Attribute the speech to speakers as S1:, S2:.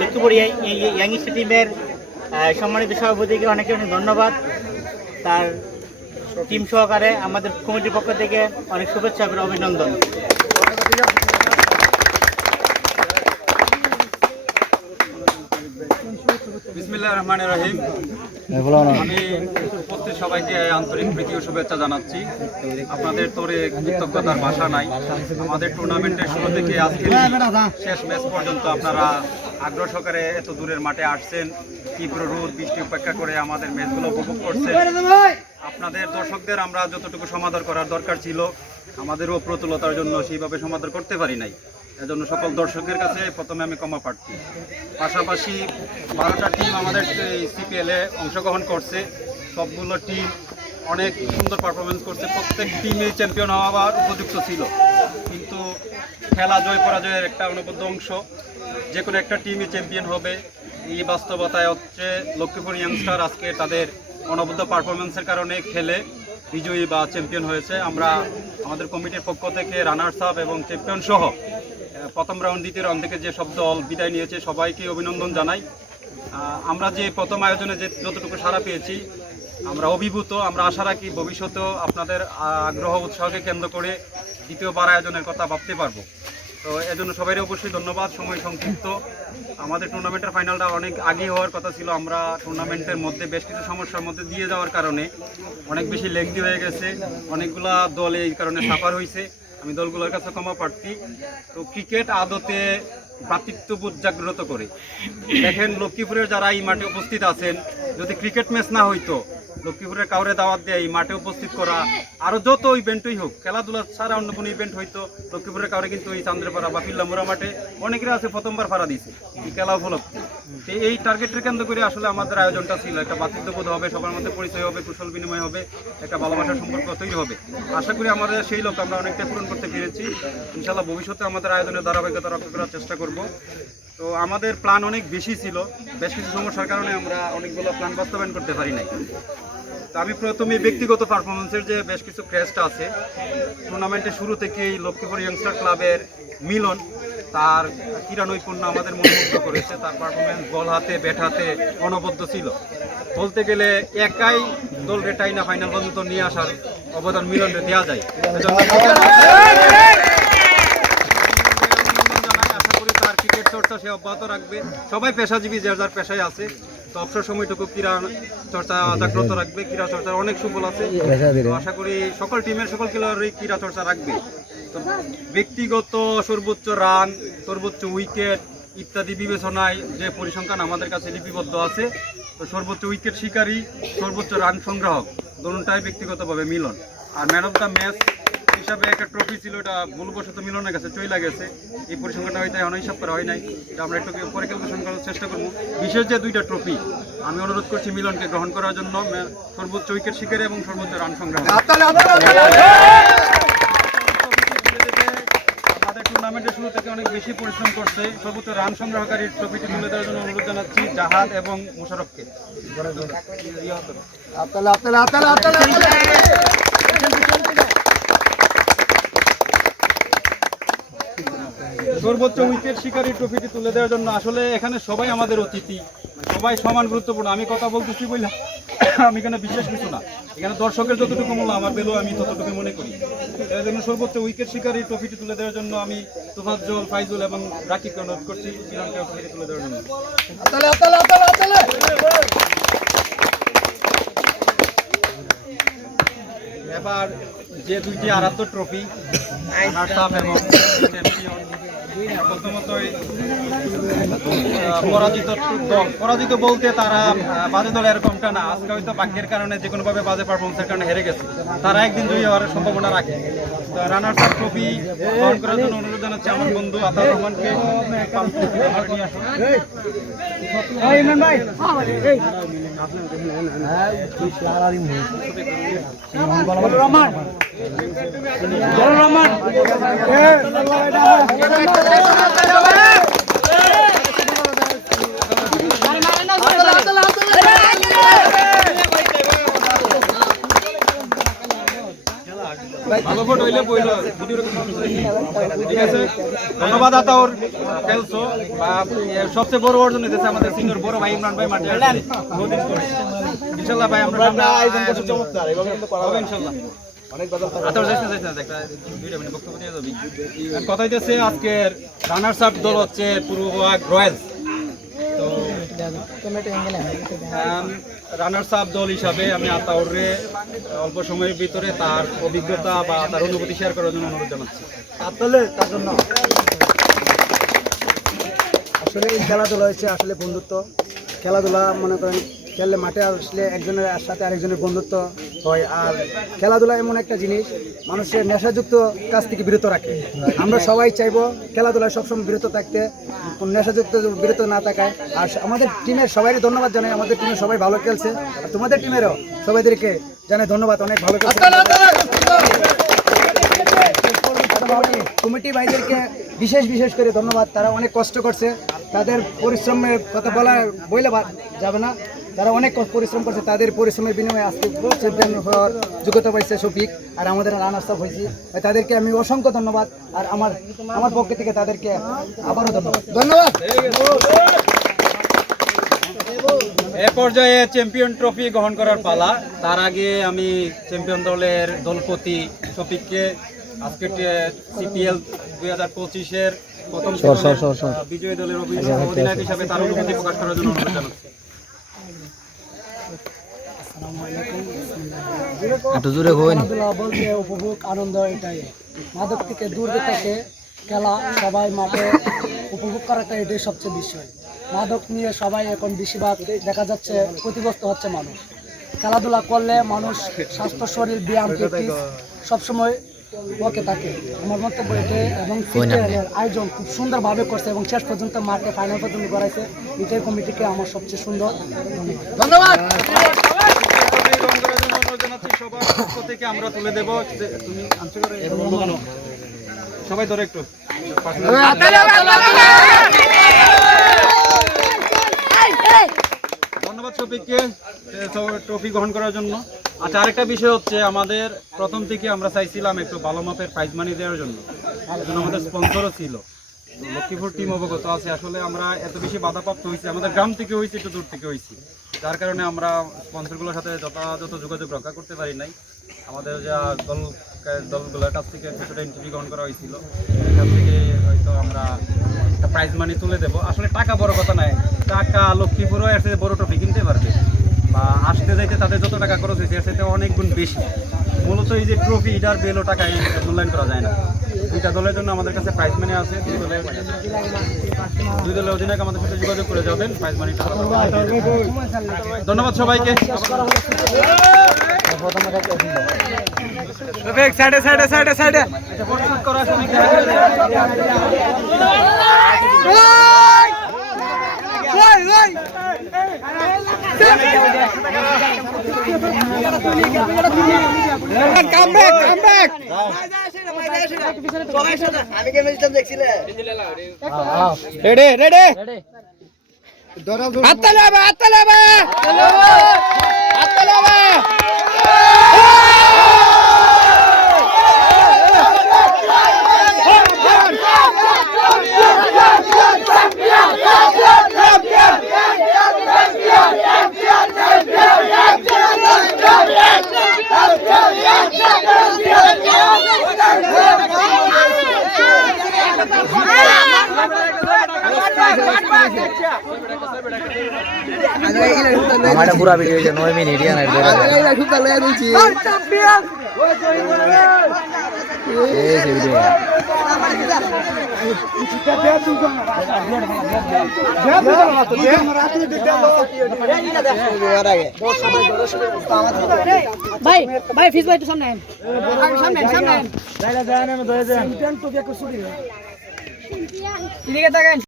S1: Lakshmipur youngster টিমের সম্মানিত সভাপতিকে অনেক অনেক ধন্যবাদ। তার টিম সহকারে আমাদের কমিটির পক্ষ থেকে অনেক শুভেচ্ছা এবং অভিনন্দন।
S2: বিসমিল্লাহ রহমান রহিম। আমি উপস্থিত সবাইকে আন্তরিক প্রীতি ও শুভেচ্ছা জানাচ্ছি। আপনাদের তোরে কৃতজ্ঞতার ভাষা নাই। আমাদের টুর্নামেন্টের শুরু থেকে আজকের শেষ ম্যাচ পর্যন্ত আপনারা আগ্রহ সহকারে এত দূরের মাঠে আসছেন। তীব্র রোদ বৃষ্টি উপেক্ষা করে আমাদের ম্যাচগুলো উপভোগ করছেন। আপনাদের দর্শকদের আমরা যতটুকু সমাদর করার দরকার ছিল আমাদেরও প্রতুলতার জন্য সেইভাবে সমাদর করতে পারি নাই। এজন্য সকল দর্শকের কাছে প্রথমে আমি ক্ষমা প্রার্থী। পাশাপাশি বারোটা টিম আমাদের সিপিএল অংশগ্রহণ করছে। সবগুলো টিম অনেক সুন্দর পারফরমেন্স করছে। প্রত্যেক টিমে চ্যাম্পিয়ন হওয়ার উপযুক্ত ছিল। কিন্তু খেলা জয় পরাজয়ের একটা অনবদ্য অংশ। যে কোনো একটা টিমই চ্যাম্পিয়ন হবে। এই বাস্তবতায় হচ্ছে লক্ষ্মীপুর ইয়াংস্টার আজকে তাদের অনবদ্য পারফরমেন্সের কারণে খেলে বিজয়ী বা চ্যাম্পিয়ন হয়েছে। আমরা আমাদের কমিটির পক্ষ থেকে রানার্স আপ এবং চ্যাম্পিয়ন সহ প্রথম রাউন্ড দ্বিতীয় রাউন্ড থেকে যে সব দল বিদায় নিয়েছে, সবাইকে অভিনন্দন জানাই। আমরা যে প্রথম আয়োজনে যে যতটুকু সাড়া পেয়েছি, আমরা অভিভূত, আমরা আশা রাখি ভবিষ্যতেও আপনাদের আগ্রহ উৎসাহকে কেন্দ্র করে দ্বিতীয়বার আয়োজনের কথা ভাবতে পারব। তো এজন্য সবাই অবশ্যই ধন্যবাদ, সময় সংক্ষিপ্ত। আমাদের টুর্নামেন্টের ফাইনালটা অনেক আগে হওয়ার কথা ছিল, আমরা টুর্নামেন্টের মধ্যে বেশ কিছু সমস্যার মধ্যে দিয়ে যাওয়ার কারণে অনেক বেশি লেংদি হয়ে গেছে, অনেকগুলা দল এই কারণে সাফার হয়েছে আমি দলগুলোর কাছে ক্ষমা প্রার্থী। তো ক্রিকেট আদতে ভ্রাতৃত্ববোধ জাগ্রত করে। দেখেন লক্ষ্মীপুরের যারা এই মাঠে উপস্থিত আছেন, যদি ক্রিকেট ম্যাচ না হইতো লক্ষ্মীপুরের কাউরে দাওয়াত দেয় এই মাঠে উপস্থিত করা, আরও যত ইভেন্টই হোক, খেলাধুলা ছাড়া অন্য কোনো ইভেন্ট হইতো লক্ষ্মীপুরের কাউরে কিন্তু এই চান্দ্রপাড়া বা পিল্লামুরা মাঠে অনেকেরা আছে প্রথমবার ভাড়া দিয়েছে, এই খেলা উপলক্ষে। তো এই টার্গেটের কেন্দ্র করে আসলে আমাদের আয়োজনটা ছিল, একটা বাতৃত্ববোধ হবে, সবার মধ্যে পরিচয় হবে, কুশল বিনিময় হবে, একটা ভালোবাসার সম্পর্ক তৈরি হবে। আশা করি আমাদের সেই লোক আমরা অনেকটা পূরণ করতে পেরেছি। ইনশাল্লাহ ভবিষ্যতে আমাদের আয়োজনের ধারাবাহিকতা রক্ষা করার চেষ্টা করব। তো আমাদের প্ল্যান অনেক বেশি ছিল, বেশ কিছু সমস্যার কারণে আমরা অনেকগুলো প্ল্যান বাস্তবায়ন করতে পারি নাই। আমি প্রথমে ব্যক্তিগত পারফরমেন্সের যে বেশ কিছু ক্রেস্ট আছে টুর্নামেন্টের শুরু থেকেই লক্ষ্মীপুর ইয়ংস্টার ক্লাবের মিলন, তার ক্রীড়া নৈপুণ্য আমাদের মনোমুগ্ধ করেছে, তার পারফরমেন্স বল হাতে ব্যাট হাতে অনবদ্য ছিল। বলতে গেলে একাই দল রেটাই না ফাইনাল পর্যন্ত নিয়ে আসার অবদান মিলনরে দেওয়া যায়। আশা করি তার ক্রিকেট চর্চা সে অব্যাহত রাখবে। সবাই পেশাজীবী যার যার পেশায় আছে। তো অবসর সময়টুকু ক্রীড়া চর্চা জাগ্রত রাখবে, ক্রীড়া চর্চার অনেক সুফল আছে। তো আশা করি সকল টিমের সকল খেলোয়াড়ই ক্রীড়া চর্চা রাখবে। তো ব্যক্তিগত সর্বোচ্চ রান, সর্বোচ্চ উইকেট ইত্যাদি বিবেচনায় যে পরিসংখ্যান আমাদের কাছে লিপিবদ্ধ আছে, তো সর্বোচ্চ উইকেট শিকারী, সর্বোচ্চ রান সংগ্রাহক দোনোটাই ব্যক্তিগতভাবে মিলন। আর ম্যান অফ দ্য ম্যাচ হিসাবে একটা ট্রফি ছিল এটা ভুলবশত মিলনের কাছে চইলা গেছে। এই পরিসংখ্যানটা হয়তো এখন হিসাব করা হয় নাই। এটা আমরা একটু পরে ক্যালকুলেশন করার চেষ্টা করব। বিশেষ যে দুইটা ট্রফি আমি অনুরোধ করছি মিলনকে গ্রহণ করার জন্য। সর্বোচ্চ উইকেট শিকারে এবং সর্বোচ্চ রান সংগ্রাম। টুর্নামেন্টের শুরু থেকে অনেক বেশি পরিশ্রম করছে। সর্বোচ্চ রান সংগ্রহকারী ট্রফিটি তুলে দেওয়ার জন্য অনুরোধ জানাচ্ছি জাহাদ এবং মুশারফকে। সর্বোচ্চ উইকেট শিকারী ট্রফিটি তুলে দেওয়ার জন্য আসলে এখানে সবাই আমাদের অতিথি। সবাই সমান গুরুত্বপূর্ণ। আমি কথা বলতেছি বললাম আমি এখানে বিশেষ কিছু না। এখানে দর্শকের যতটুকু মূল্য আমার পেলেও আমি ততটুকু মনে করি। এর জন্য সর্বোচ্চ উইকেট শিকারী ট্রফিটি তুলে দেওয়ার জন্য আমি তোফাজ্জল ফাইজুল এবং রাকিবকে অনুরোধ করছি মিলনকে ট্রফিটি তুলে দেওয়ার জন্য। এবার যে দুইটি আরাধ্য ট্রফি এবং চ্যাম্পিয়ন পরাজিত পরাজিত বলতে তারা বাজে দল এরকমটা না। আজকে হয়তো ভাগ্যের কারণে যে কোনোভাবে বাজে পারফরমেন্সের কারণে হেরে গেছে। তারা একদিন জয়ী হওয়ার সম্ভাবনা রাখে। তো রানার্স ট্রফি গ্রহণ করার জন্য অনুরোধ জানাচ্ছি আমার বন্ধু আতার রহমানকে। নিয়ে আসুন। ভালো ফটো হইলে বইলো ঠিক আছে? ধন্যবাদ আতাউর খেলছো বা সবচেয়ে বড় অর্জন হইতেছে আমাদের সিনিয়র বড় ভাই ইমরান ভাই মাঠে ইনশাল্লাহ ভাই আমরা ইনশাল্লাহ। আতাউর যাইস না, যাইস না, একটা দুইটা মিনিট বক্তব্য দিয়ে যাবি। আর কথা হইতেছে আজকের রানার্স আপ দল হচ্ছে পূর্ববাগ রয়্যালস তো রানার্স আপ দল হিসাবে আমি আতাউরে অল্প সময়ের ভিতরে তার অভিজ্ঞতা বা তার অনুভূতি শেয়ার করার জন্য অনুরোধ জানাচ্ছি।
S3: আসলে এই খেলাধুলা হচ্ছে আসলে বন্ধুত্ব। খেলাধুলা মনে করেন খেললে মাঠে আসলে একজনের সাথে আরেকজনের বন্ধুত্ব। হয় আর খেলাধুলা এমন একটা জিনিস মানুষের নেশাযুক্ত কাজ থেকে বিরত রাখে। আমরা সবাই চাইব খেলাধুলায় সবসময় বিরত থাকতে কোন নেশাযুক্ত বিরত না থাকায়। আর আমাদের টিমের সবাইকে ধন্যবাদ জানাই আমাদের টিমের সবাই ভালো খেলছে। আর তোমাদের টিমেরও সবাইদেরকে জানাই ধন্যবাদ অনেক ভালো কমিটি ভাইদেরকে বিশেষ বিশেষ করে ধন্যবাদ তারা অনেক কষ্ট করছে। তাদের পরিশ্রমের কথা বলা বইলে বা- যাবে না। তারা অনেক পরিশ্রম করছে তাদের পরিশ্রমের বিনিময়ে আজকে চ্যাম্পিয়ন হওয়ার যোগ্যতা পাইছে শফিক আর আমাদের রানার্স আপ হয়েছি তাদেরকে আমি অসংখ্য ধন্যবাদ আর আমার আমার পক্ষ থেকে তাদেরকে আবারও ধন্যবাদ। ধন্যবাদ!
S2: এ পর্যায়ে চ্যাম্পিয়ন ট্রফি গ্রহণ করার পালা। তার আগে আমি চ্যাম্পিয়ন দলের দলপতি শফিককে আজকে সিপিএল দুই হাজার পঁচিশের প্রথম বিজয়ী দলের অভি- অধিনায়ক হিসাবে তার অনুভূতি প্রকাশ করার জন্য অনুরোধ জানাচ্ছি।
S3: বলতে উপভোগ আনন্দ এটাই। মাদক থেকে দূর থেকে খেলা সবাই মাঠে উপভোগ করাটা এটাই সবচেয়ে বিষয়। মাদক নিয়ে সবাই এখন বেশিরভাগ দেখা যাচ্ছে ক্ষতিগ্রস্ত হচ্ছে মানুষ। খেলাধুলা করলে মানুষ স্বাস্থ্য শরীর ব্যায়াম প্র্যাকটিস সবসময় ওকে থাকে। আমার মন্তব্য এটাই এবং আয়োজন খুব সুন্দরভাবে করছে এবং শেষ পর্যন্ত মাঠে ফাইনাল পর্যন্ত করাইছে। এটাই কমিটিকে আমার সবচেয়ে সুন্দর। ধন্যবাদ।
S2: সবার পক্ষ থেকে আমরা তুলে দেবো। তুমি সবাই ধরে একটু। ধন্যবাদ শফিককে ট্রফি গ্রহণ করার জন্য। আচ্ছা আরেকটা বিষয় হচ্ছে আমাদের প্রথম থেকে আমরা চাইছিলাম একটু ভালো মাপের প্রাইজ মানি দেওয়ার জন্য। আমাদের স্পন্সরও ছিল। লক্ষ্মীপুর টিম অবগত আছে। আসলে আমরা এত বেশি বাধাপ্রাপ্ত হয়েছি। আমাদের গ্রাম থেকে হয়েছে একটু দূর থেকে হয়েছি। যার কারণে আমরা স্পন্সরগুলোর সাথে যথাযথ যোগাযোগ রক্ষা করতে পারি নাই। আমাদের যা দল দলগুলোর কাছ থেকে কিছুটা ইন্টারভিউ গ্রহণ করা হয়েছিল। এখান থেকে হয়তো আমরা একটা প্রাইজ মানি তুলে দেবো। আসলে টাকা বড় কথা নাই টাকা লক্ষ্মীপুরও এসে বড় ট্রফি কিনতে পারবে। বা আসতে যাইতে তাদের যত টাকা খরচ হয়েছে, এর সাথে অনেক গুণ বেশি। মূলত এই যে ট্রফি এটার বেলও টাকায় মূল্যায়ন করা যায় না। দুইটা দলের জন্য আমাদের কাছে প্রাইজ মানি আছে দুই দলের দুই দলের অধিনায়ক আমাদের সাথে যোগাযোগ করে যাবেন প্রাইজ মানিটা ধন্যবাদ সবাইকে।
S3: সাইডে সাইডে সাইডে সাইডে।
S2: করা যাবে।
S3: Come back come back ready ready. হাততালি হবে হাততালি হবে হাততালি হবে
S4: আমার পুরা ভিডিও হয়েছে নয় মিনিট ইয়ার ভিডিও
S5: ভাই ভাই ফিস ভাই একটু সামনে আইন। সামনে সামনে আইন। এদিকে তাকান